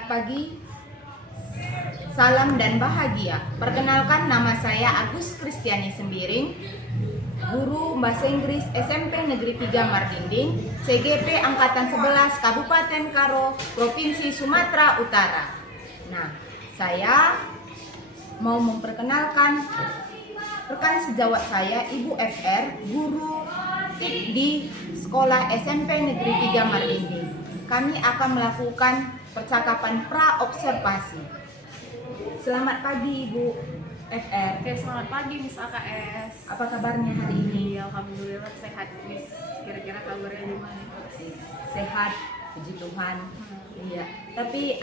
Selamat pagi, salam dan bahagia. Perkenalkan, nama saya Agus Kristiani Sembiring, guru Bahasa Inggris SMP Negeri 3 Mardinding, CGP Angkatan 11 Kabupaten Karo, Provinsi Sumatera Utara. Nah, saya mau memperkenalkan rekan sejawat saya, Ibu FR, guru TIK di Sekolah SMP Negeri 3 Mardinding. Kami akan melakukan percakapan pra-observasi. Selamat pagi, Ibu FR. Oke, selamat pagi Miss AKS. Apa kabarnya hari ini? Alhamdulillah sehat Miss. Kira-kira kabarnya gimana? Sehat, puji Tuhan. Iya. Tapi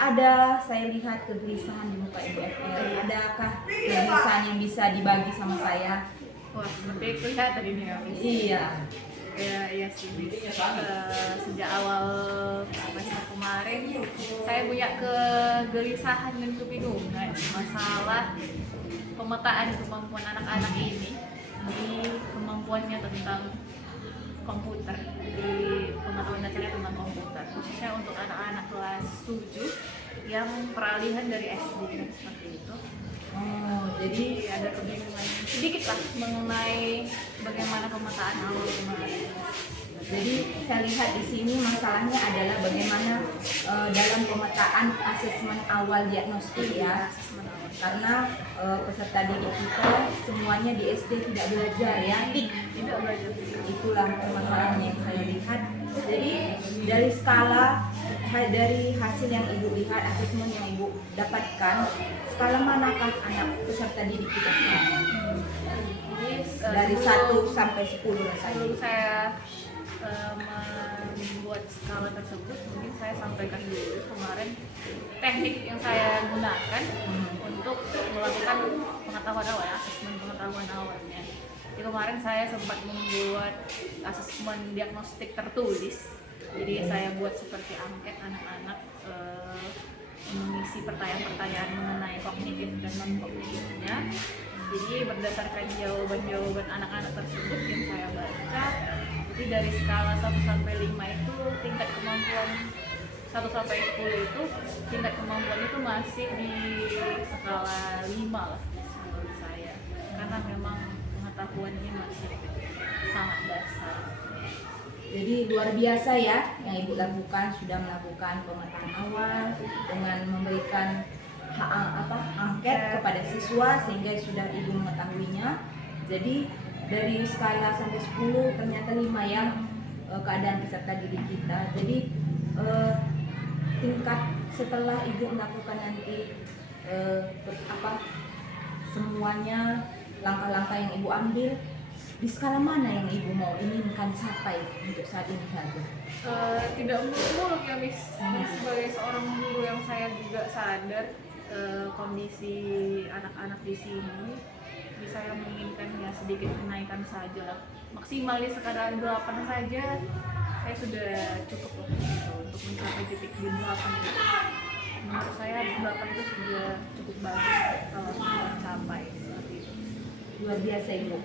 saya lihat kegelisahan di muka Ibu FR. Adakah kegelisahan yang bisa dibagi sama saya? Wah, seperti kelihatan ini ya Miss. Iya. Iya sih Miss. Sejak awal semester kemarin saya punya kegelisahan dan kebingungan masalah pemetaan kemampuan anak-anak ini di kemampuannya tentang komputer, di pengetahuan dasarnya tentang komputer, khususnya untuk anak-anak kelas 7 yang peralihan dari SD seperti itu. Oh, jadi Ada kebingungan sedikit lah mengenai bagaimana pemetaan awal kemarin. Jadi saya lihat di sini masalahnya adalah bagaimana dalam pemetaan asesmen awal diagnostik ya. Asesmen awal. Karena peserta didik kita semuanya di SD tidak belajar ya. Tidak belajar. Itulah permasalahan yang saya lihat. Jadi dari dari hasil yang Ibu lihat, asesmen yang Ibu dapatkan, skala manakah anak peserta didik kita sekarang? Jadi Dari 1 sampai 10 sebelum saja. saya membuat skala tersebut, mungkin saya sampaikan dulu kemarin teknik yang saya gunakan untuk melakukan pengetahuan awal, asesmen pengetahuan awalnya. Jadi kemarin saya sempat membuat asesmen diagnostik tertulis. Jadi saya buat seperti angket anak-anak mengisi pertanyaan-pertanyaan mengenai kognitif dan non-kognitifnya. Jadi berdasarkan jawaban-jawaban anak-anak tersebut yang saya baca, jadi dari skala 1 sampai 5 itu tingkat kemampuan 1 sampai 10 itu tingkat kemampuan itu masih di skala 5 lah menurut saya. Karena memang pengetahuannya masih sangat dasar. Jadi luar biasa ya yang Ibu lakukan, sudah melakukan pemetaan awal dengan memberikan angket kepada siswa sehingga sudah Ibu mengetahuinya. Jadi dari skala sampai 10 ternyata 5 yang keadaan peserta didik kita. Jadi tingkat setelah Ibu melakukan nanti semuanya langkah-langkah yang Ibu ambil, di skala mana yang Ibu mau inginkan capai untuk saat ini saja? Tidak muluk-muluk ya Miss. Sebagai seorang guru yang saya juga sadar kondisi anak-anak di sini, jadi saya menginginkan ya sedikit kenaikan saja lah. Maksimal di sekadar 8 saja saya sudah cukup lah gitu, untuk mencapai titik di 8 itu. Menurut saya 8 itu sudah cukup bagus kalau kita capai seperti itu. Luar biasa Ibu.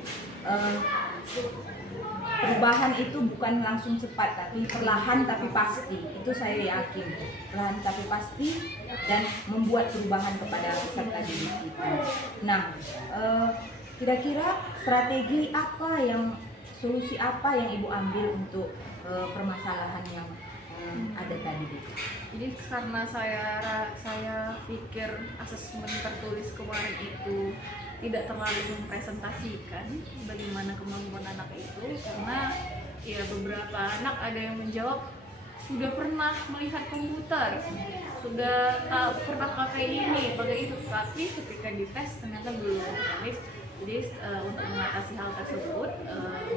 Perubahan itu bukan langsung cepat, tapi perlahan tapi pasti. Itu saya yakin. Perlahan tapi pasti dan membuat perubahan kepada peserta didik kita. Nah, kira-kira strategi apa solusi apa yang Ibu ambil untuk permasalahan yang ada tadi? Jadi karena saya pikir asesmen tertulis kemarin itu tidak terlalu mempresentasikan bagaimana kemampuan anak itu, karena ya beberapa anak ada yang menjawab sudah pernah melihat komputer, sudah pernah pakai ini, pakai itu, tapi ketika dites ternyata belum. Jadi untuk mengatasi hal tersebut,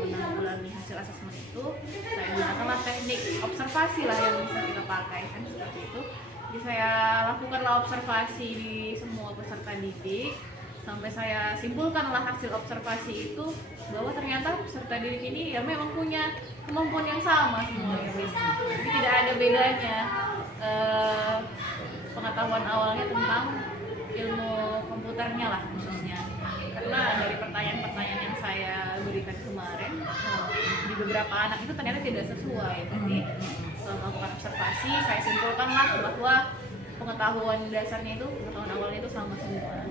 menanggulangi hasil asesmen itu, saya gunakanlah teknik observasi lah yang bisa kita pakai kan seperti itu. Jadi saya lakukanlah observasi di semua peserta didik, sampai saya simpulkanlah hasil observasi itu bahwa ternyata peserta didik ini ya memang punya kemampuan yang sama semuanya. Jadi tidak ada bedanya pengetahuan awalnya tentang ilmu komputernya lah khususnya. Karena dari pertanyaan-pertanyaan yang saya berikan kemarin, di beberapa anak itu ternyata tidak sesuai. Jadi setelah melakukan observasi, saya simpulkanlah bahwa pengetahuan dasarnya itu, pengetahuan awalnya itu sama semua.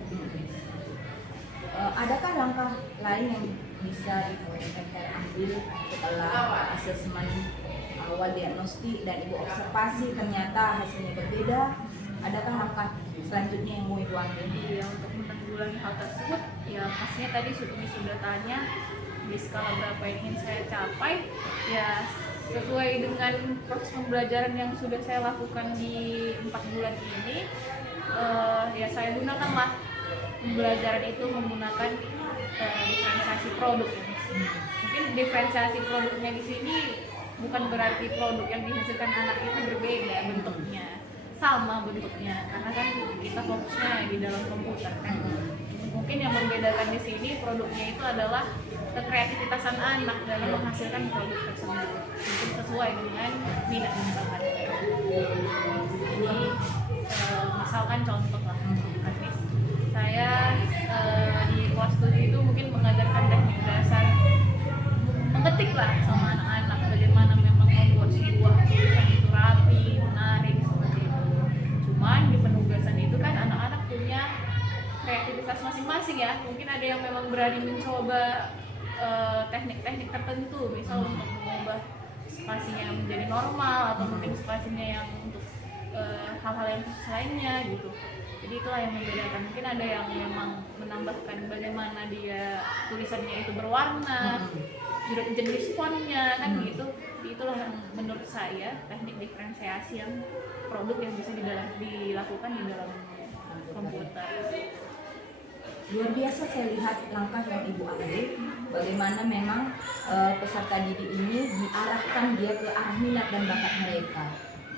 Adakah langkah lain yang bisa Ibu FR ambil setelah asesmen awal diagnostik dan Ibu observasi ternyata hasilnya berbeda? Adakah langkah selanjutnya yang mau Ibu ambil? Iya, untuk menanggulangi hal tersebut, ya pastinya tadi sudah tanya di skala berapa yang ingin saya capai, ya sesuai dengan proses pembelajaran yang sudah saya lakukan di 4 bulan ini, ya saya gunakanlah pembelajaran itu menggunakan diferensiasi produk. Mungkin diferensiasi produknya di sini bukan berarti produk yang dihasilkan anak itu berbeda bentuknya, sama bentuknya, karena kan kita fokusnya di dalam komputer kan. Mungkin yang membedakan di sini produknya itu adalah kreativitasan anak dalam menghasilkan produk tersebut, mungkin sesuai dengan minat dan bakatnya. Jadi misalkan contoh lah, saya di kelas 7 itu mungkin mengajarkan teknik dasar mengetik lah sama anak-anak, bagaimana memang membuat sebuah tulisan itu rapi, menarik seperti itu. Cuman di penugasan itu kan anak-anak punya kreativitas masing-masing ya. Mungkin ada yang memang berani mencoba teknik-teknik tertentu, misal untuk mengubah spasinya menjadi normal, atau mungkin spasinya yang untuk hal-hal yang lainnya gitu. Jadi itulah yang membedakan. Mungkin ada yang memang menambahkan bagaimana dia tulisannya itu berwarna, jenis fontnya kan gitu. Itulah yang menurut saya teknik diferensiasi yang produk yang bisa dilakukan di dalam komputer. Luar biasa saya lihat langkah yang Ibu ambil, bagaimana memang peserta didik ini diarahkan dia ke arah minat dan bakat mereka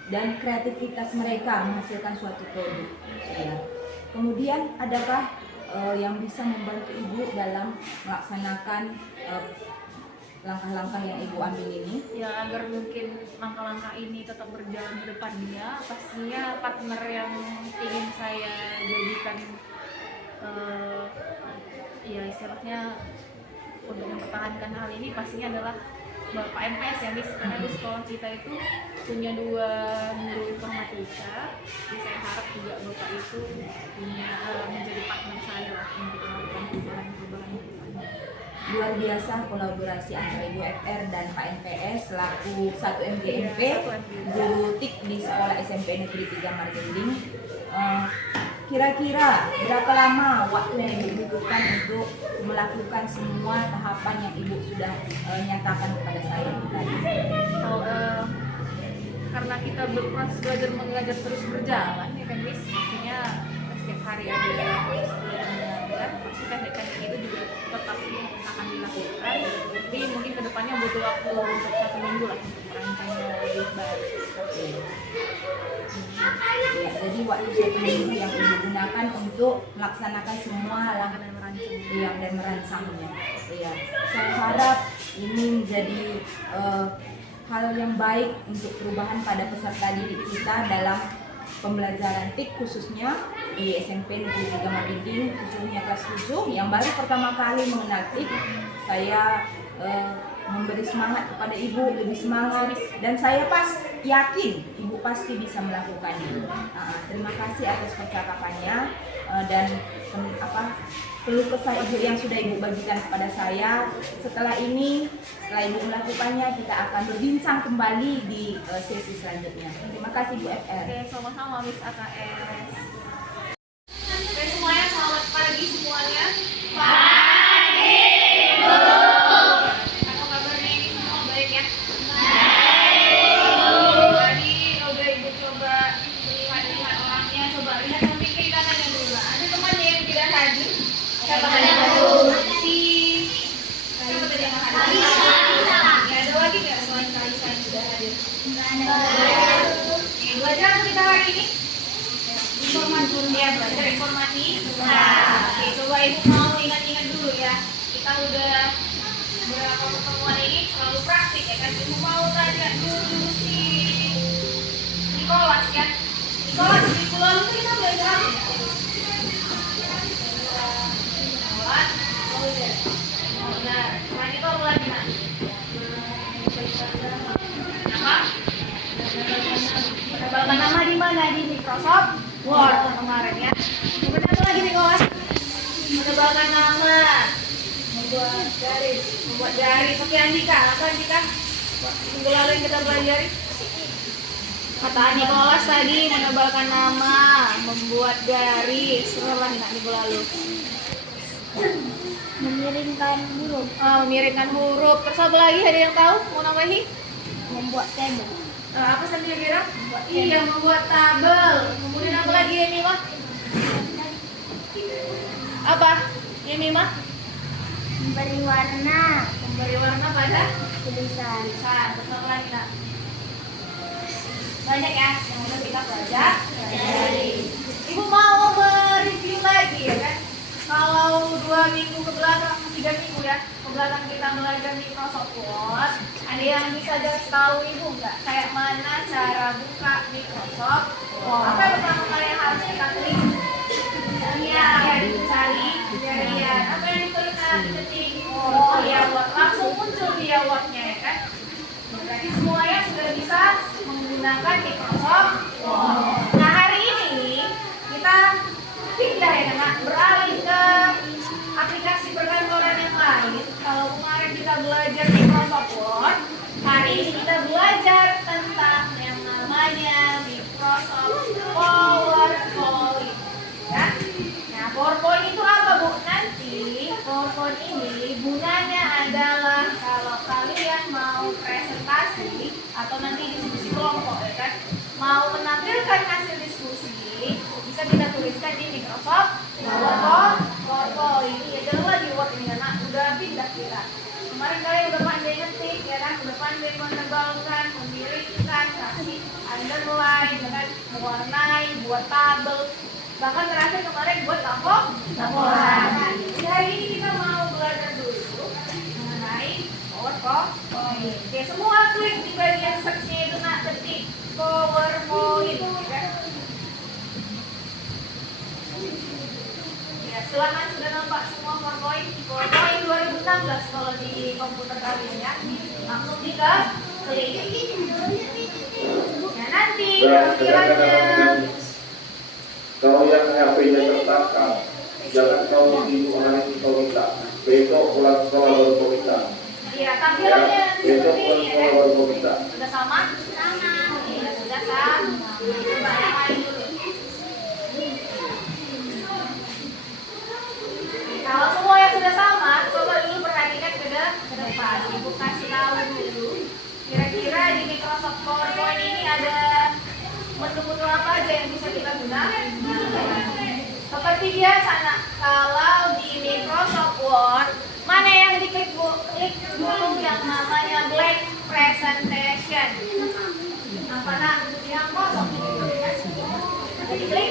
dan kreativitas mereka menghasilkan suatu produk. Ya. Kemudian adakah yang bisa membantu Ibu dalam melaksanakan langkah-langkah yang Ibu ambil ini? Ya, agar mungkin langkah-langkah ini tetap berjalan ke depannya, pastinya partner yang ingin saya jadikan ya istilahnya untuk mempertahankan hal ini pastinya adalah Bapak MPS ya, Miss, karena di sekolah kita itu punya 2 guru informatika. Jadi saya harap juga Bapak itu punya menjadi partner saya lah untuk melakukan perubahan-perubahan ke depannya. Luar biasa kolaborasi antara Ibu FR dan Pak NPS selaku 1 MGMP, guru TIK di Sekolah SMP Negeri 3 Margending. Kira-kira berapa lama waktu yang Ibu butuhkan untuk melakukan semua tahapan yang Ibu sudah nyatakan kepada saya tadi? Karena kita berproses belajar mengajar terus berjalan ya kan, Miss, pastinya setiap hari ada proses belajar mengajar, pasti teknik-teknik itu juga tetap akan dilakukan. Tapi mungkin kedepannya butuh waktu untuk 1 minggu lah untuk merancangnya lebih baik. Ya, jadi waktu 1 minggu yang Ibu gunakan untuk melaksanakan semua langkah dan merancangnya. Ya, saya harap ini menjadi hal yang baik untuk perubahan pada peserta didik kita dalam pembelajaran TIK, khususnya di SMP Negeri 3 Margending, khususnya kelas 7 yang baru pertama kali mengenal TIK. Saya memberi semangat kepada Ibu, lebih semangat, dan saya yakin Ibu pasti bisa melakukannya. Terima kasih atas percakapannya dan keluh kesah Ibu yang sudah Ibu bagikan kepada saya. Setelah Ibu melakukannya, kita akan berbincang kembali di sesi selanjutnya. Terima kasih Bu FR. Oke, sama-sama Miss AKS. Oke semuanya, selamat pagi semuanya. Pagi Bu. Apa kabarnya ini semua, baik ya? Baik. Tadi udah Ibu coba lihat orangnya, coba lihat samping kiri kanannya dulu. Ada temannya yang tidak hadir? Siapa tadi yang hadir? Siapa tadi yang hadir? Ya, ada lagi nggak selain Kalisa yang sudah hadir? Belajar apa kita hari ini? Informasi. Ya, belajar informasi. Oke, coba Ibu mau ingat-ingat dulu ya. Kita udah beberapa pertemuan ini selalu praktik ya kan. Ibu mau tanya dulu si Nicholas ya. Nicholas, minggu lalu tuh kita belajar apa? Nah, selain itu apa lagi nak? Apa? Menebalkan nama di mana? Di Microsoft Word kemarin ya. Kemudian apa lagi nih kawan? Menebalkan nama, membuat garis. Oke Andika, apa Andika? Minggu lalu yang kita pelajari. Kata Nikolas tadi menebalkan nama, membuat garis. Setelah minggu lalu. Memiringkan huruf, Memiringkan huruf. Terus apa lagi? Ada yang tahu? Mau nambahi? membuat tabel, Apa saja kira? Iya, membuat tabel. Kemudian apa lagi ya Mima? Apa? Ya Mima? memberi warna, Memberi warna pada tulisan, tulisan. Terus apa lagi Kak? Banyak ya yang udah kita pelajari. Ibu mau mereview lagi ya kan? Kalau 2 minggu ke belakang, 3 minggu ya ke belakang kita belajar Microsoft Word, ada yang bisa kasih tahu ibu nggak? Kayak mana cara buka Microsoft Word? Apa yang pertama kali yang harus kita klik? Iya, dicari pencarian. Apa yang ditulis nanti ketik? Oh ya Word, langsung muncul dia Word-nya ya kan? Berarti semuanya sudah bisa menggunakan Microsoft Word. Nah hari ini kita pindah ya nak, beralih ke aplikasi perkantoran yang lain. Kalau kemarin kita belajar Microsoft Word, hari ini kita belajar tentang yang namanya Microsoft PowerPoint. Ya? Nah, PowerPoint itu apa Bu? Nanti PowerPoint ini gunanya adalah kalau kalian mau presentasi atau nanti diskusi kelompok ya kan, mau menampilkan hasil diskusi, bisa kita tuliskan di Microsoft PowerPoint. Ya jangan lagi Word ini anak udah pindah kita. Kemarin kalian udah pandai ngetik ya kan, udah pandai menebalkan, memiringkan, kasih underline, ya kan, mewarnai, buat tabel. Bahkan terakhir kemarin buat laporan. Jadi hari ini kita mau belajar dulu mengenai PowerPoint. Oke, semua klik di bagian search-nya itu nak ketik PowerPoint ya kan. Ya, silahkan sudah nampak semua PowerPoint 2016 kalau di komputer kalian ya. Langsung klik. Ya nanti tampilannya. Kalau yang HP-nya tertangkap, jangan kau diulangi kau minta. Besok pulang sekolah baru kau minta. Iya, tampilannya Besok seperti pulang ini ya sekolah kan. baru kau minta. Sudah sama? Iya, sudah sama. Coba yang lain dulu. Kalau semua yang sudah sama, coba dulu perhatikan ke depan. Ibu kasih tahu dulu. Kira-kira di Microsoft PowerPoint ini ada menu-menu apa aja yang bisa kita gunakan? Seperti biasa nak, kalau di Microsoft Word, mana yang diklik Bu? Klik dulu yang namanya blank presentation. Apa nak? Yang kosong. Jadi klik.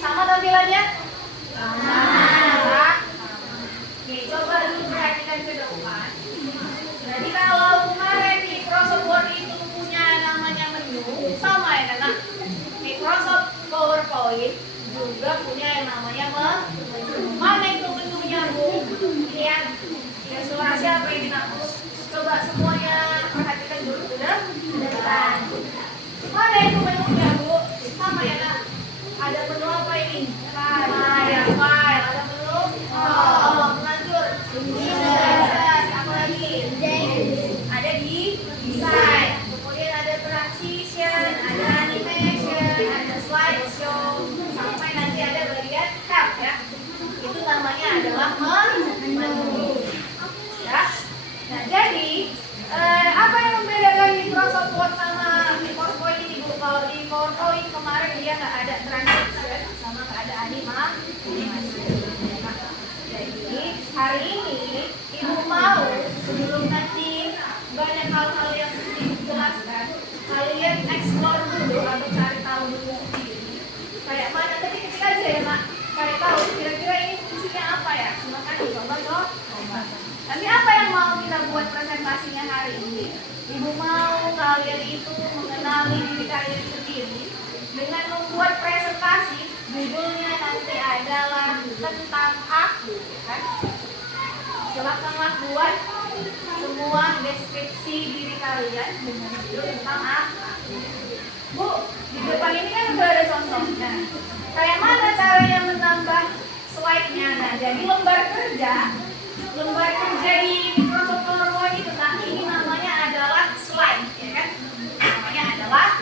Sama tampilannya? Sama. Oke, coba dulu perhatikan ke depan. Jadi kalau kemarin Microsoft Word itu punya namanya menu, sama ya kan? Microsoft PowerPoint juga punya yang namanya menu. Mana itu menunya Bu? Ini ya. Ya suara siapa ini nak? Coba semuanya perhatikan dulu sudah. Depan. Mana itu menunya Bu? Sama ya nak? Ada menu apa ini? File. Ada menu lanjut. Apa lagi? Ada di design. Kemudian ada transition, ada animation, ada slideshow, sampai nanti ada bagian tab ya. Itu namanya adalah menu. Ya. Nah jadi apa yang membedakan Microsoft Word sama di PowerPoint ini Bu? Kalau di PowerPoint kemarin dia nggak ada transition sama nggak ada animasi. Jadi hari ini Ibu mau sebelum nanti banyak hal-hal yang dijelaskan, kalian explore dulu atau cari tahu dulu sendiri. Kayak mana tadi ketik aja ya Mak, kayak tahu kira-kira ini fungsinya apa ya. Silakan dicoba dong. Tapi apa yang mau kita buat presentasinya hari ini? Ibu mau kalian itu mengenali diri kalian sendiri dengan membuat presentasi. Judulnya nanti adalah tentang aku, kan? Silakanlah buat semua deskripsi diri kalian dengan judul tentang aku. Bu, di depan ini kan udah ada contoh. Nah, kayak mana caranya menambah slide-nya? Nah, jadi lembar kerja di Microsoft PowerPoint itu, nah ini namanya adalah slide, ya kan? Namanya adalah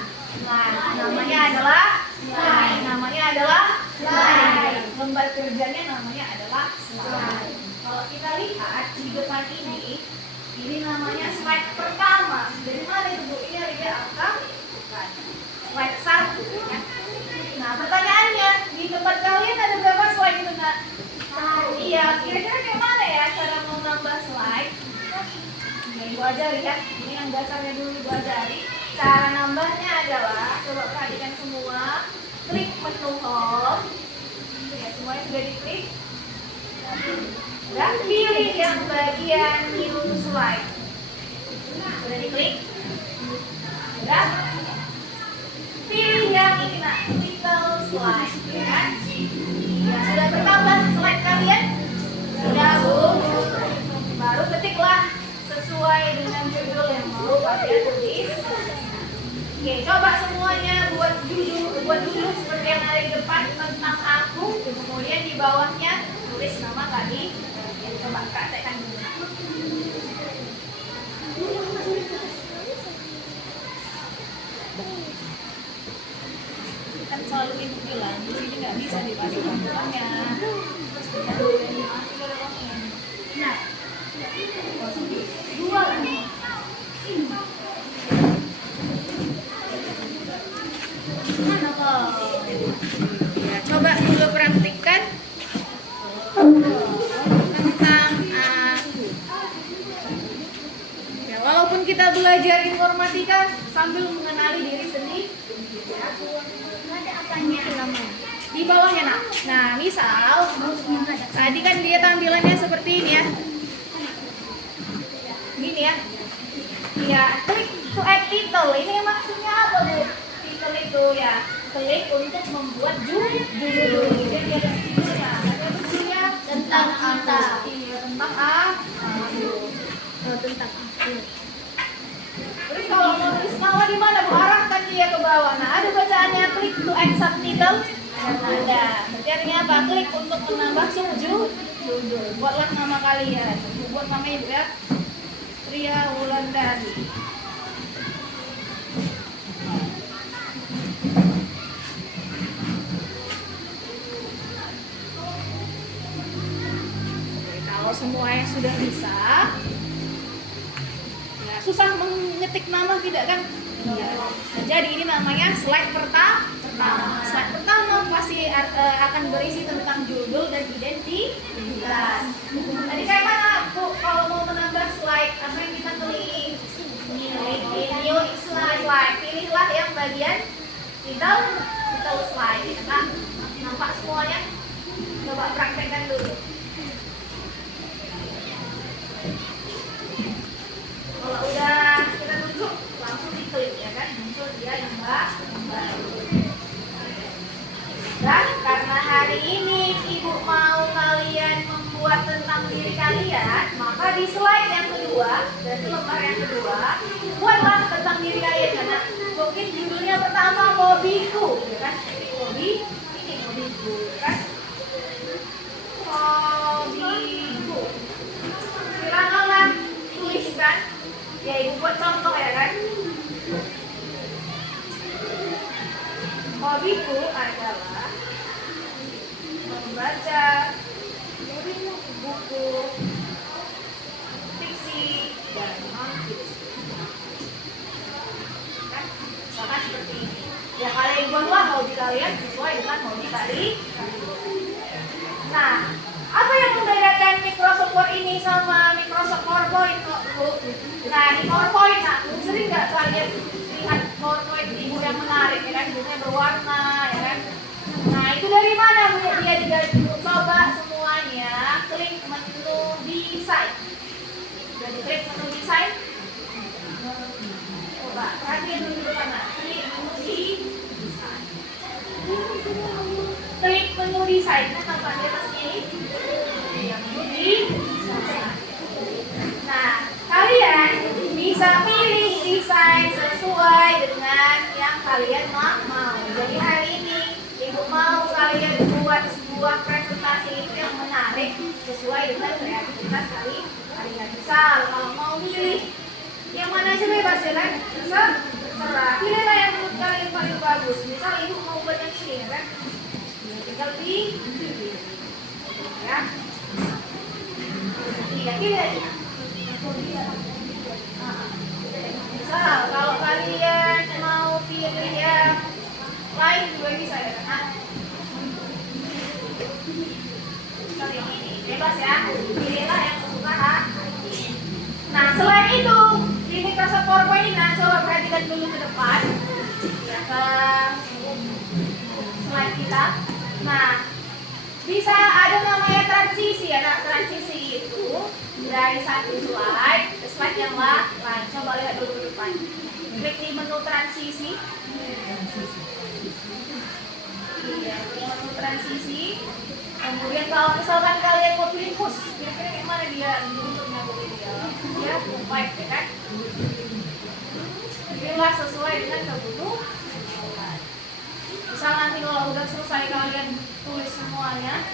slide. Lembar kerjanya namanya adalah slide. Kalau kita lihat di depan ini namanya slide pertama. Dari mana itu Bu? Ini ada angka? Bukan. Slide 1, ya. Nah, pertanyaannya, di tempat kalian ada berapa slide itu, Nak? Iya, kira-kira kayak mana ya cara mau nambah slide? Ini Ibu ajari ya. Ini yang dasarnya dulu Ibu ajari. Cara nambahnya adalah, coba perhatikan semua, klik menu home. Ya, semuanya sudah diklik. Dan pilih yang bagian new slide. Sudah diklik? Sudah? Pilih yang ini, Nak, little slide, ya kan? Ya, sudah bertambah slide kalian? Sudah, Bu. Baru ketiklah sesuai dengan judul yang mau kalian tulis. Oke, coba semuanya buat dulu seperti yang ada di depan tentang aku. Kemudian di bawahnya tulis nama tadi. Coba praktekkan dulu. Kan selalu ibu bilang di sini nggak bisa dipasang namanya. Nah, dua lagi. Mana kok? Ya, coba dulu praktikkan tentang aku. Ya, walaupun kita belajar informatika sambil mengenali diri sendiri. Di bawahnya, Nak. Nah, misal tadi kan dia tampilannya seperti ini ya. Gini ya. Ya, klik to add title. Ini maksudnya apa, Bu? Title itu ya, klik untuk membuat judul. Jadi ada judulnya. Ada judulnya tentang kita. Iya, tentang tentang aku. Terus kalau mau tulis nama di mana, Bu? Arahkan dia ke bawah. Nah, ada bacaannya klik to add subtitle. Ada. Berarti artinya apa? Klik untuk menambah judul. Buatlah nama kalian. Buat nama Ibu ya. Tria Wulandari. Kalau semuanya sudah bisa, ya, susah mengetik nama tidak kan? Ya. Nah, jadi ini namanya slide pertama. Slide pertama pasti akan berisi tentang judul dan identitas. Tadi kayak mana, Bu? Kalau mau menambah slide, apa yang kita klik? New slide. Pilihlah yang bagian title slide. Nah, nampak semuanya? Coba praktekkan dulu. Kalau udah kita tunjuk, langsung diklik ya kan, muncul dia yang baru. Dan karena hari ini Ibu mau kalian membuat tentang diri kalian, maka di slide yang kedua, berarti lembar yang kedua, buatlah tentang diri kalian. Karena mungkin judulnya pertama hobiku, ya kan? Hobi, ini hobiku, ya kan? Hobiku. Silakanlah tuliskan. Ya, Ibu buat contoh ya kan. Hobiku adalah membaca buku fiksi dan non-fiksi. Kan? Misalkan seperti ini. Ya, kalian buatlah hobi kalian sesuai dengan hobi tadi. Nah, apa yang membedakan Microsoft Word ini sama Microsoft PowerPoint, Bu? Nah, di PowerPoint, sering nggak kalian lihat PowerPoint Ibu yang menarik, ya kan? Bukunya berwarna, ya kan? Nah, itu dari mana, Bu? Dia diganti. Coba semuanya klik menu desain. Sudah diklik menu desain? Coba, perhatian dulu depan, klik menu desain. Klik menu desain, apa di atas ini? Nah, kalian bisa pilih desain sesuai dengan yang kalian mau. Jadi hari ini ibu mau kalian buat sebuah presentasi yang menarik sesuai dengan kreativitas kalian. Misal kalau mau milih yang mana aja bebas ya kan? Terserah. Pilihlah yang menurut kalian paling bagus. Misal ibu mau buat yang ini ya kan? Tinggal pilih. Ya. Iya, pilih aja. Misal kalau kalian mau pilih yang lain juga bisa ya kan? Misal yang ini bebas ya. Pilihlah yang sesuka. Nah, selain itu di Microsoft PowerPoint ini, coba perhatikan dulu ke depan ya, ke slide kita. Nah, bisa ada namanya transisi ya. Nah, transisi itu dari satu slide ke slide yang lain. Coba lihat dulu ke depan. Klik di menu transisi. Iya, di menu transisi. Kemudian kalau misalkan kalian mau pilih push, kira-kira yang mana dia bentuknya boleh dia white ya kan? Pilihlah sesuai dengan kebutuhan. Misal nanti kalau udah selesai kalian tulis semuanya,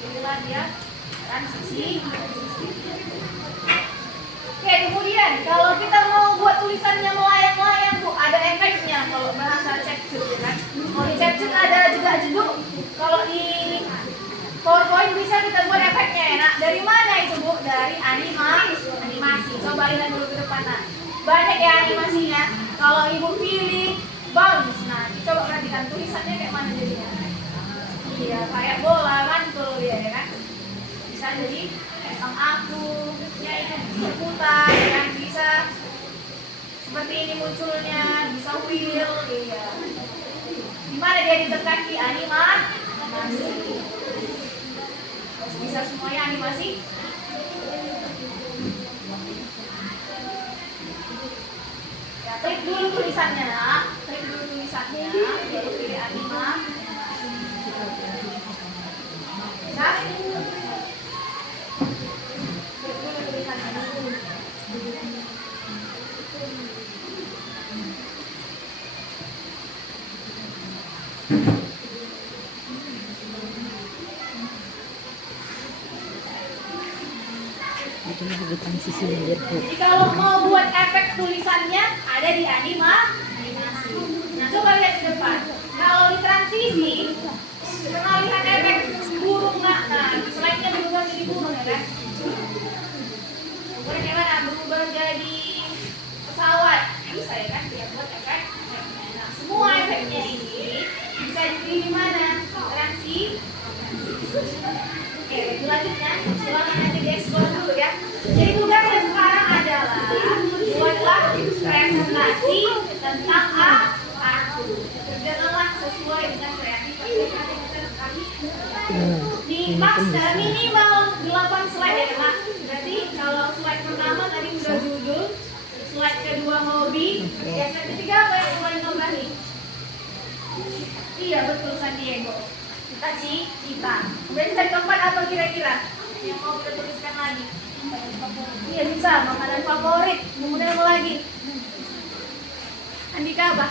pilihlah dia transisi. Oke, kemudian kalau kita mau buat tulisannya melayang-layang Bu, ada efeknya kalau bahasa CapCut ya kan? Kalau di CapCut ada juga jeduk. Kalau di PowerPoint bisa kita buat efeknya ya. Nah, dari mana itu Bu? Dari animasi. Coba lihat dulu ke depan. Nah, banyak ya animasinya. Kalau ibu pilih bounce, nah coba perhatikan tulisannya kayak mana jadinya. Iya, kayak bola mantul dia ya kan. Bisa jadi tentang aku, ya itu berputar, ya kan? Bisa seperti ini munculnya, bisa wheel, iya. Gimana dia ditekan di animasi? Bisa semuanya animasi. Ya, klik dulu tulisannya, klik dulu tulisannya, baru pilih animasi. Nah, klik dulu tulisannya. Jadi kalau mau buat efek tulisannya ada di animasi. Nah, coba lihat ke depan. Kalau di transisi, pernah lihat efek burung nggak? Nah, slide-nya berubah jadi burung ya kan? Kemudian gimana? Berubah jadi pesawat. Bisa ya kan? Dia buat efek. Nah, semua efeknya ini bisa dipilih di mana? Transisi. Oke, selanjutnya, silahkan nanti dieksplor dulu ya. Jadi tugasnya sekarang adalah buatlah presentasi tentang aku. Kerjakanlah sesuai dengan kreativitas kami. Di master minimal 8 slide ya Pak. Berarti kalau slide pertama tadi udah judul, slide kedua hobi, ya slide ketiga apa yang mulai nambahin? Iya betul Sandiego. Kita. Kemudian slide keempat apa kira-kira yang mau kita tuliskan lagi? Iya bisa, makanan favorit. Kemudian apa lagi? Andika apa?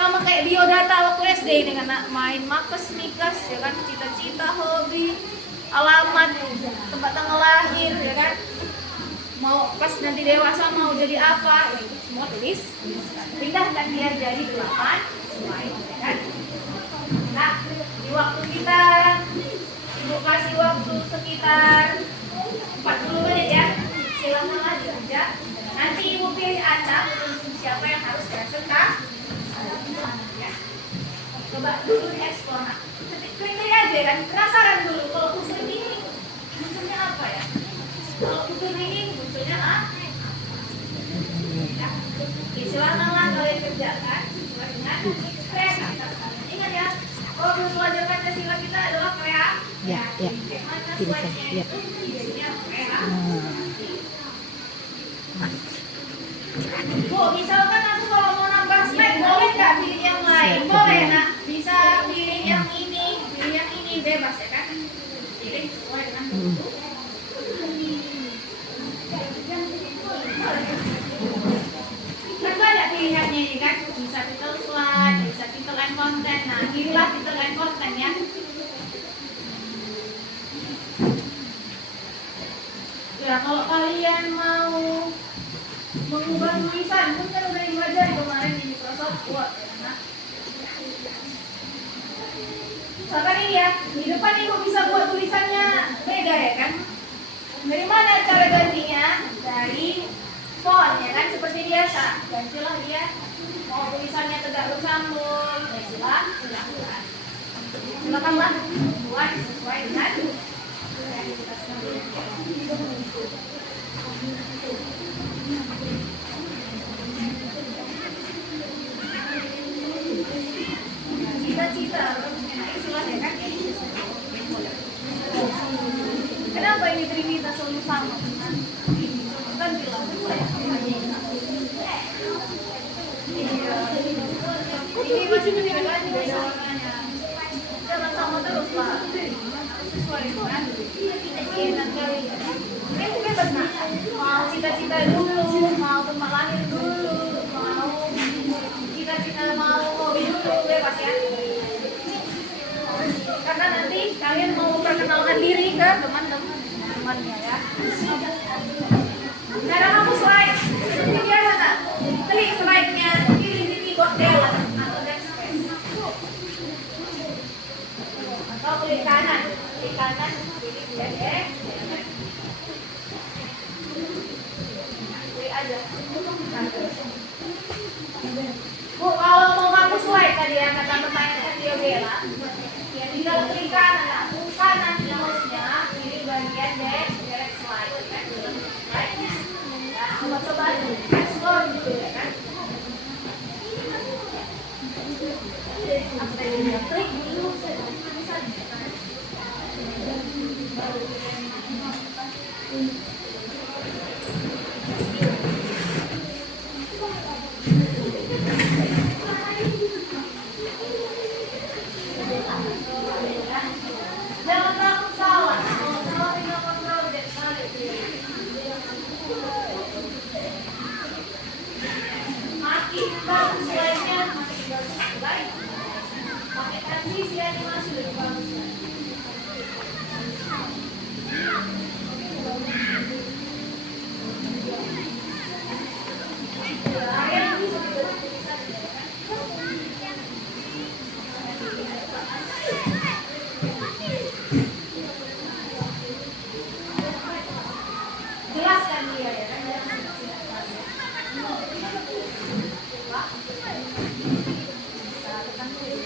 Sama kayak biodata waktu SD dengan main makes mikas ya kan, cita-cita, hobi, alamat, tempat tanggal lahir ya kan. Mau pas nanti dewasa mau jadi apa? Ya, itu semua tulis. Pindahkan dia jadi 8 slide ya kan. Nah, di waktu kita Ibu kasih waktu sekitar 40 menit ya. Silakan lagi aja. Nanti Ibu pilih acak siapa yang harus presentasi. Ya. Coba dulu dieksplor. Nah, klik aja kan. Penasaran dulu kalau unsur ini munculnya apa ya? Kalau unsur ini munculnya apa? Ya. Oke, silakanlah kalian kerjakan sesuai dengan kreativitas kalian. Ingat ya, kalau belum belajar Pancasila kita adalah kreatif. Ya. Pilihkan. Ya. Bu, misalkan aku kalau mau nambah slide, boleh nggak pilih yang lain? Boleh, nak. Bisa pilih yang ini, bebas ya kan? Pilih sesuai dengan kan banyak pilihannya ini kan. Bisa Nah, inilah internet konten ya. Ya, kalau kalian mau mengubah tulisan, pun kan udah diajari kemarin di Microsoft Word ya. Nah, misalkan ini ya, di depan ibu bisa buat tulisannya beda ya kan? Dari mana cara gantinya? Dari font ya kan, seperti biasa. Gantilah dia. Mau tulisannya tegak bersambung, ya silakan. Silakanlah buat sesuai dengan kreativitasnya. Cita-cita, istilah ya kan? Kenapa ini Trinita selalu sama? Kan bilang ini masih beda juga warnanya. Jangan sama terus lah. Harus sesuai kan? Enak kali. Bebas nak. Mau cita-cita dulu, mau tempat lahir dulu, mau cita-cita mau hobi dulu, bebas ya. Karena nanti kalian mau memperkenalkan diri ke teman-temannya ya. Sekarang kamu slide, seperti biasa nak. Klik slide-nya, pilih di keyboard Della atau backspace. Atau klik kanan, pilih dia klik aja. Bu, kalau mau kamu slide tadi yang kata pertanyaan dia Bella, ya tinggal klik kanan, kanan mouse-nya, pilih bagian direct slide, kan? Slide-nya. Nah, coba-coba explore gitu ya kan? Apa yang dia klik dulu, jangan takut salah. Kalau salah tinggal kontrol deh sekali. Makin bagus slide-nya, makin bagus slide. Pakai transisi animasi lebih bagus. Kalian bisa dibuat tulisan ya kan? Jelaskan dia ya kan, jangan singkat-singkat saja. Pak, bisa tekan tulis.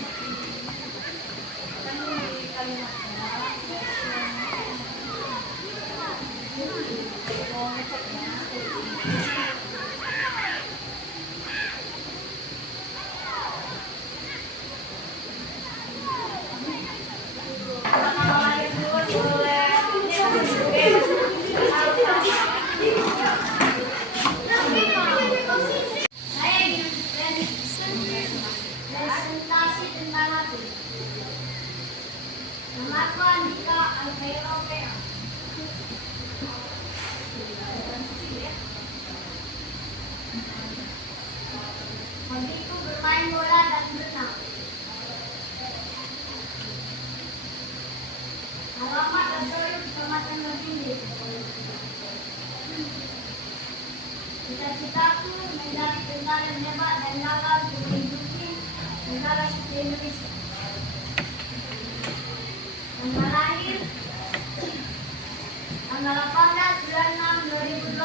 Tekan di kalimatnya. Mau ngeceknya. Kalau lahir dulu boleh. Presentasi tentang hati. Nama Andika Al-Kairopea. Hobiku bermain bola dan berenang. Alamat Asoyuk, Kecamatan Madiun. Cita-citaku menjadi tentara yang hebat dan gagal menghidupi negara seperti Indonesia. Tanggal lahir tanggal 18 bulan 6 2020.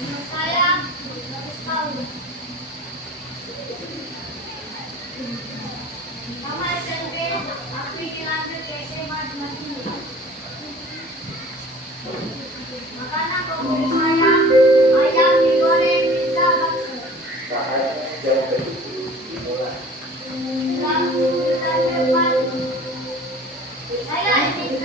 Umur saya 12 tahun. Nama SMP aku dilanjut ke SMA di Madiun. Makanan favorit saya ayam digoreng, pizza, bakso. Dalam 10 tahun depan saya ingin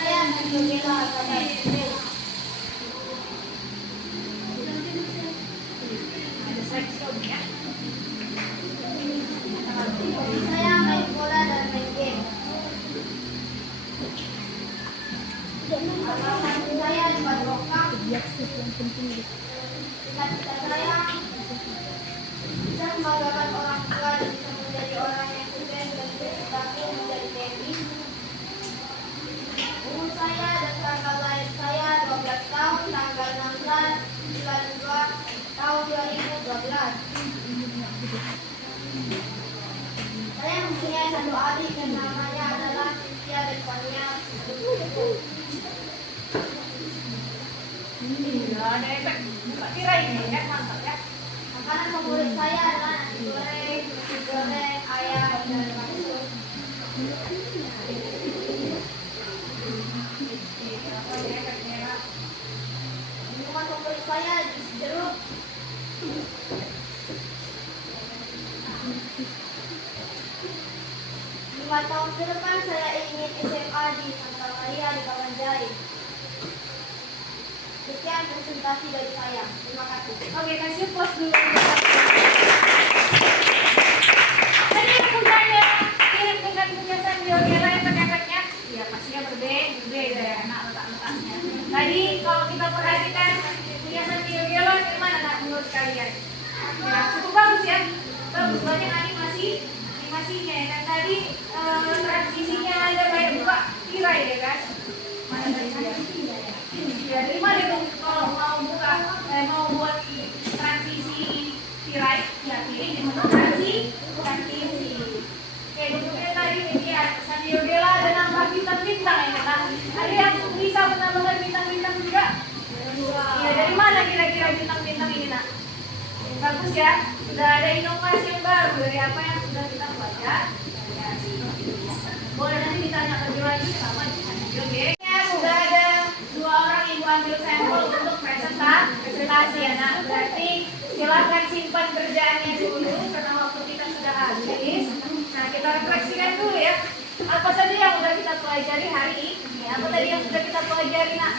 saya Nabila Kabar. Saya main bola dan main game. Saya Iwan Rokam. Cita-cita saya bisa membanggakan orang tua dan bisa menjadi orang yang sukses dan bercita-cita menjadi TNI. Umur saya dan tanggal lahir saya 12 tahun, tanggal 16 bulan 2 tahun 2012. Saya mempunyai satu adik dan namanya adalah Cynthia Devania. Ada efek buka tirai ini ya, mantap ya. Makanan favorit saya adalah nasi goreng, ayam, dan bakso. Minuman favorit saya jus jeruk. 5 tahun ke depan saya ingin SMA di Santa Maria di Kawanjai. Sekian presentasi dari saya. Terima kasih. Oke, kasih pos dulu. Tadi yang punyanya mirip dengan punya Sandiogela yang efek-efeknya, ya pastinya berbeda ya, enak letak-letaknya. Tadi kalau kita perhatikan punya Sandiogela gimana nak menurut kalian? Ya, cukup bagus ya, bagus banyak animasinya ya kan. Tadi transisinya ada kayak buka tirai ya kan. Mana tadi dia? Ya, dari mana itu kalau mau buka, mau buat transisi tirai, ya pilih untuk transisi. Oke, bentuknya tadi ini ya, Sandiogela ada nambah bintang-bintang ya kan? Ada yang bisa menambahkan bintang-bintang juga? Ya, dari mana kira-kira bintang-bintang ini nak? Bagus ya, sudah ada inovasi yang baru dari apa yang sudah kita baca. Boleh nanti ditanya lebih lanjut sama di Sandiogela. Sudah ada 2 orang ibu ambil sampel untuk presentasi ya nak. Berarti silakan simpan kerjaannya dulu karena waktu kita sudah habis. Nah, kita refleksikan dulu ya. Apa saja yang sudah kita pelajari hari ini? Apa tadi yang sudah kita pelajari nak?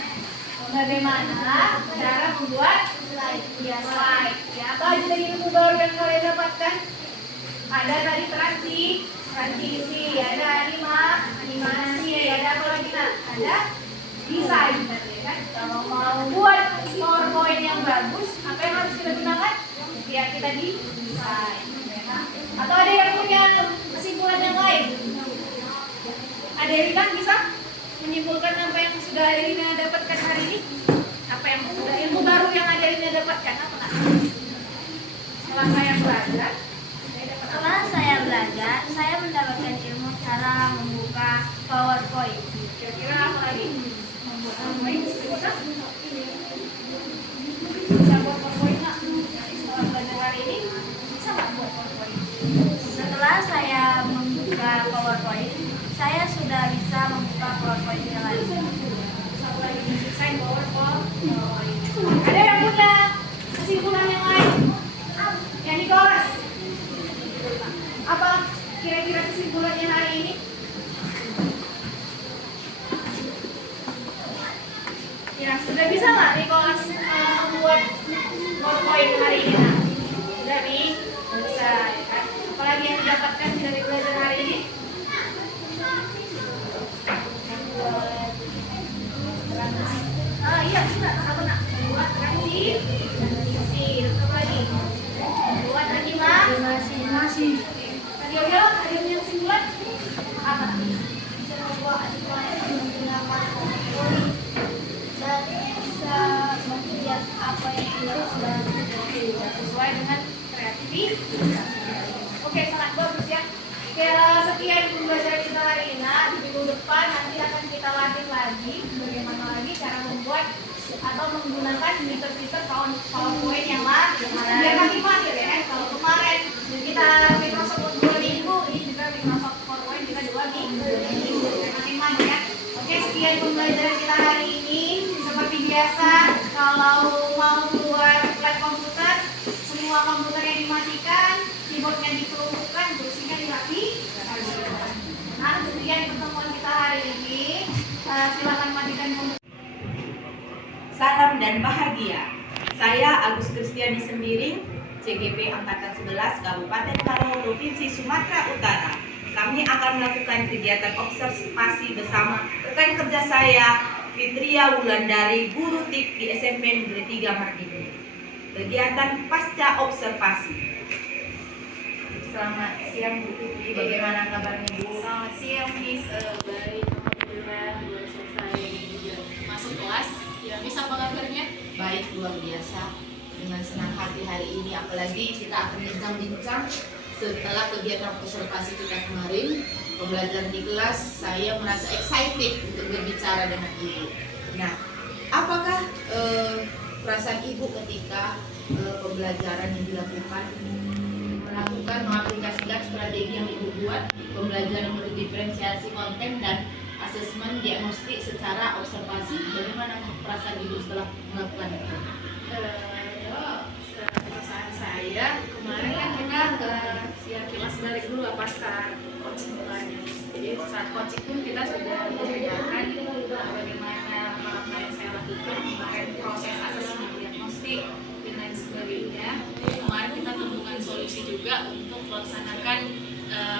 Bagaimana cara membuat slide? Ya, slide. Ya, apa aja dari ilmu baru yang kalian dapatkan? Ada tadi transisi, ada animasi, ada apa lagi nak? Ada desain, ya kan? Kalau mau buat PowerPoint yang bagus, apa yang harus kita gunakan? Ya kita desain, ya kan? Atau ada yang punya kesimpulan yang lain? Ada yang bilang bisa menyimpulkan apa yang sudah Adelina dapatkan hari ini? Apa yang sudah ilmu baru yang Adelina dapatkan? Apa nak? Setelah saya belajar, Setelah saya belajar, saya mendapatkan ilmu cara membuka PowerPoint. kira-kira apa lagi? Membuat PowerPoint bisa? Bisa buat PowerPoint nggak? Setelah belajar hari ini, bisa nggak buat PowerPoint? Setelah saya membuka PowerPoint, saya sudah bisa membuka PowerPoint yang lain. Satu lagi desain PowerPoint. Ada yang punya kesimpulan yang lain? Yang Nicholas? Apa kira-kira kesimpulannya hari ini? Ya, sudah bisa nggak Nicholas membuat PowerPoint hari ini? Nah, sudah bisa, ya kan? Apalagi yang didapatkan dari belajar hari ini? Iya, bisa. Apa nak? Buat transisi. Apa lagi? Buat animasi. Tadi ada yang kesimpulan? Apa? Bisa membuat animasi menggunakan PowerPoint dan bisa menghias apa yang sudah Sesuai dengan kreativitas. Oke, sangat bagus ya. Oke, sekian pembelajaran kita hari ini. Di minggu depan nanti akan kita latih lagi bagaimana lagi cara membuat atau menggunakan fitur-fitur PowerPoint yang lain. Biar makin mahir ya kan. Kalau kemarin kita Microsoft Word 2 minggu, ini juga Microsoft PowerPoint kita 2 minggu. Biar makin mahir ya. Oke, sekian pembelajaran kita hari ini. Seperti biasa, kalau mau buat lab komputer, semua komputernya dimatikan, keyboardnya dikelumpukan, kursinya dirapi. Nah, sekian pertemuan kita hari ini. Silakan matikan komputer. Salam dan bahagia. Saya Agus Kristiani Sembiring, CGP Angkatan 11 Kabupaten Karo, Provinsi Sumatera Utara. Kami akan melakukan kegiatan observasi bersama rekan kerja saya, Fitria Wulandari, guru TIP di SMP Negeri 3 Mardini. Kegiatan pasca observasi. Selamat siang Bu Fitri, bagaimana kabarnya Bu? Selamat siang Miss, baik, alhamdulillah baru selesai juga masuk kelas. Ya, Miss apa kabarnya? Baik, luar biasa. Dengan senang hati hari ini, apalagi kita akan bincang-bincang setelah kegiatan observasi kita kemarin, pembelajaran di kelas, saya merasa excited untuk berbicara dengan Ibu. Nah, apakah perasaan Ibu ketika pembelajaran yang dilakukan, mengaplikasikan strategi yang Ibu buat, pembelajaran berdiferensiasi konten dan asesmen diagnostik secara observasi, bagaimana perasaan Ibu setelah melakukan itu? Perasaan saya kemarin kan kita ya kilas balik dulu lah pasca coaching kemarin. Jadi saat coaching pun kita sudah menceritakan bagaimana apa yang saya lakukan kemarin, proses asesmen diagnostik dan lain sebagainya. Kemarin kita temukan solusi juga untuk melaksanakan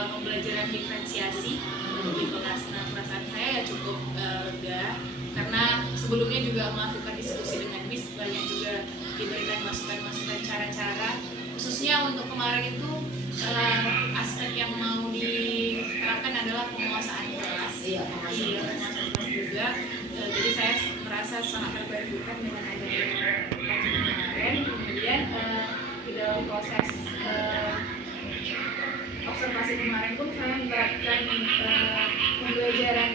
pembelajaran diferensiasi di kelas. Nah, perasaan saya ya cukup lega karena sebelumnya juga melakukan diskusi dengan Miss, banyak juga diberikan masukan-masukan cara-cara, khususnya untuk kemarin itu aspek yang mau diterapkan adalah penguasaan kelas. Iya, penguasaan kelas juga. Jadi saya merasa sangat terbantukan dengan adanya kajian kemarin. Kemudian di dalam proses observasi kemarin pun saya menerapkan pembelajaran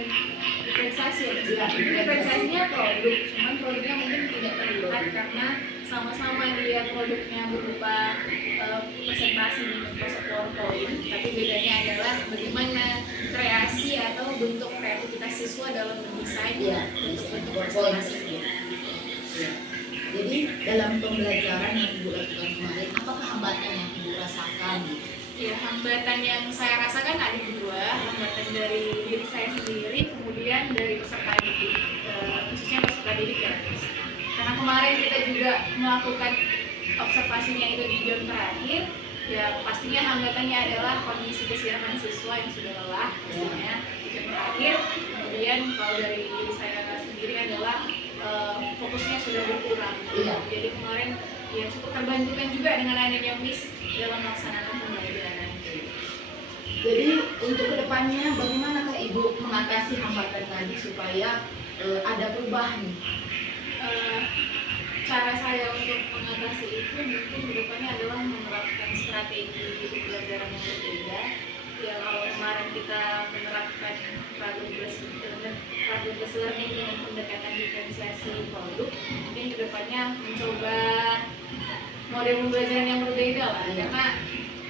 diferensiasi. Diferensiasinya produk, cuman produknya mungkin tidak terlihat karena sama-sama dia produknya berupa presentasi di Microsoft PowerPoint, tapi bedanya adalah bagaimana kreasi atau bentuk kreativitas siswa dalam mendesain bentuk-bentuk presentasinya. Jadi dalam pembelajaran yang Ibu lakukan kemarin, apakah hambatan yang Ibu rasakan? Ya, hambatan yang saya rasakan ada dua, hambatan dari diri saya sendiri, kemudian dari peserta didik, khususnya peserta didik ya. Karena kemarin kita juga melakukan observasinya itu di jam terakhir, ya pastinya hambatannya adalah kondisi kesiapan siswa yang sudah lelah pastinya di jam terakhir. Kemudian kalau dari diri saya sendiri adalah fokusnya sudah berkurang. Jadi kemarin ya cukup terbantukan juga dengan adanya Miss dalam melaksanakan pembelajaran. Jadi untuk kedepannya bagaimanakah Ibu mengatasi hambatan tadi supaya ada perubahan? Cara saya untuk mengatasi itu mungkin kedepannya adalah menerapkan strategi pembelajaran yang berbeda. Ya kalau kemarin kita menerapkan problem-based learning dengan pendekatan diferensiasi produk, mungkin kedepannya mencoba model pembelajaran yang berbeda lah, karena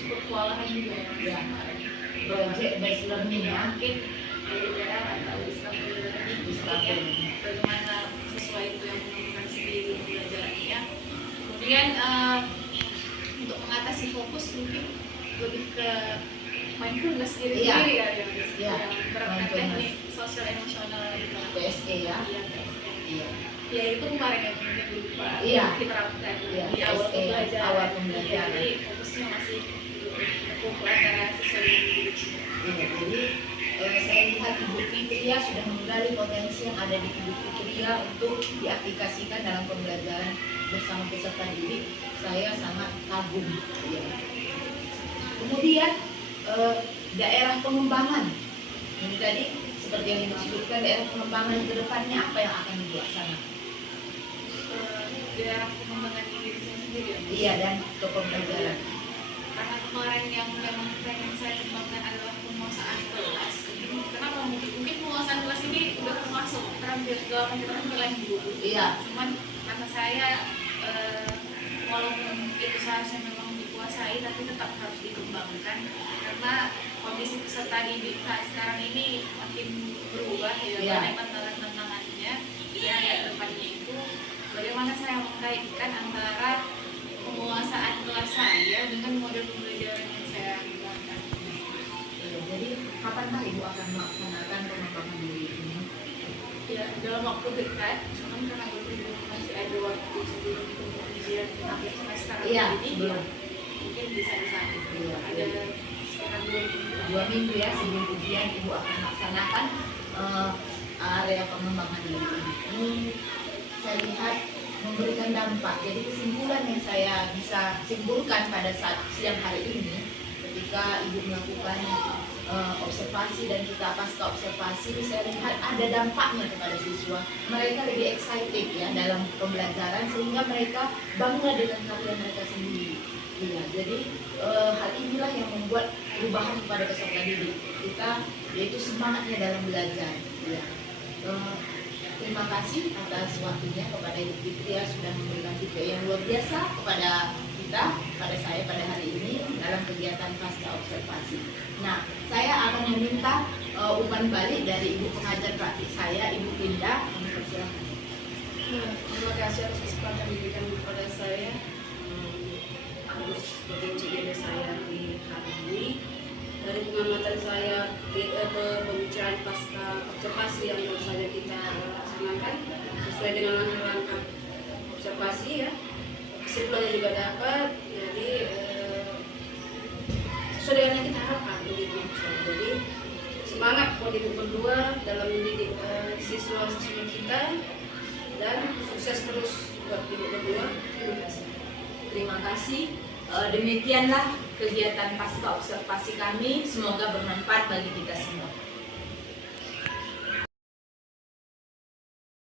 cukup kewalahan juga ya kemarin. Project based learning ya. Mungkin LDR atau discovery learning, ya, bagaimana siswa itu yang menemukan sendiri pembelajarannya. Kemudian untuk mengatasi fokus mungkin lebih ke mindfulness diri sendiri ya, yang menerapkan teknik sosial emosional gitu. PSE ya. Iya, PSE. Iya. Ya itu kemarin yang mungkin lupa diterapkan di awal pembelajaran. Jadi fokusnya masih cukup antara siswa dan guru. Iya, jadi saya lihat Ibu Fitria sudah menggali potensi yang ada di Ibu Fitria untuk diaplikasikan dalam pembelajaran bersama peserta didik. Saya sangat kagum. Ya. Kemudian daerah pengembangan. Ini tadi seperti yang Ibu sebutkan, daerah pengembangan ke depannya apa yang akan Ibu laksanakan? Daerah pengembangan diri saya sendiri ya. Iya, dan ke pembelajaran. Karena kemarin yang memang pengen saya kembangkan adalah penguasaan kelas. Kenapa mungkin penguasaan kelas ini udah termasuk dalam nilai guru. Iya. Cuman karena saya walaupun itu seharusnya memang dikuasai, tapi tetap harus dikembangkan karena kondisi peserta didik sekarang ini makin berubah ya, banyak tantangan-tantangannya. Ya, depannya itu bagaimana saya mengkaitkan antara penguasaan kelas saya dengan model pembelajaran yang saya gunakan. Jadi kapan Ibu akan melaksanakan pengembangan diri ini? dalam waktu dekat, cuman karena belum masih ada waktu sebelum ujian akhir semester Iya, ini, belum. mungkin bisa di saat itu Iya. ada sekitar 2 minggu. 2 minggu ya sebelum ujian ibu akan laksanakan area pengembangan diri ini. Saya lihat memberikan dampak. Jadi kesimpulan yang saya bisa simpulkan pada saat siang hari ini, ketika ibu melakukan observasi dan kita pasca observasi, saya lihat ada dampaknya kepada siswa. Mereka lebih excited ya dalam pembelajaran, sehingga mereka bangga dengan karya mereka sendiri. Iya, jadi hal inilah yang membuat perubahan kepada peserta didik kita, yaitu semangatnya dalam belajar. Ya. Terima kasih atas waktunya kepada Ibu Fitria sudah memberikan feedback yang luar biasa kepada kita, pada saya pada hari ini dalam kegiatan pasca observasi. Nah, saya akan meminta umpan balik dari Ibu pengajar praktik saya, Ibu Linda. Kami persilahkan. Terima kasih atas kesempatan diberikan kepada saya harus sebagai cikgu saya di hari ini. Dari pengamatan saya pembicaraan pasca observasi yang baru saja kita laksanakan sesuai dengan langkah-langkah observasi ya, kesimpulannya juga dapat, jadi sesuai dengan yang kita harapkan begitu. Jadi semangat buat ibu berdua dalam mendidik siswa-siswa kita, dan sukses terus buat ibu berdua. Terima kasih. Terima kasih. Demikianlah kegiatan pasca observasi kami. Semoga bermanfaat bagi kita semua.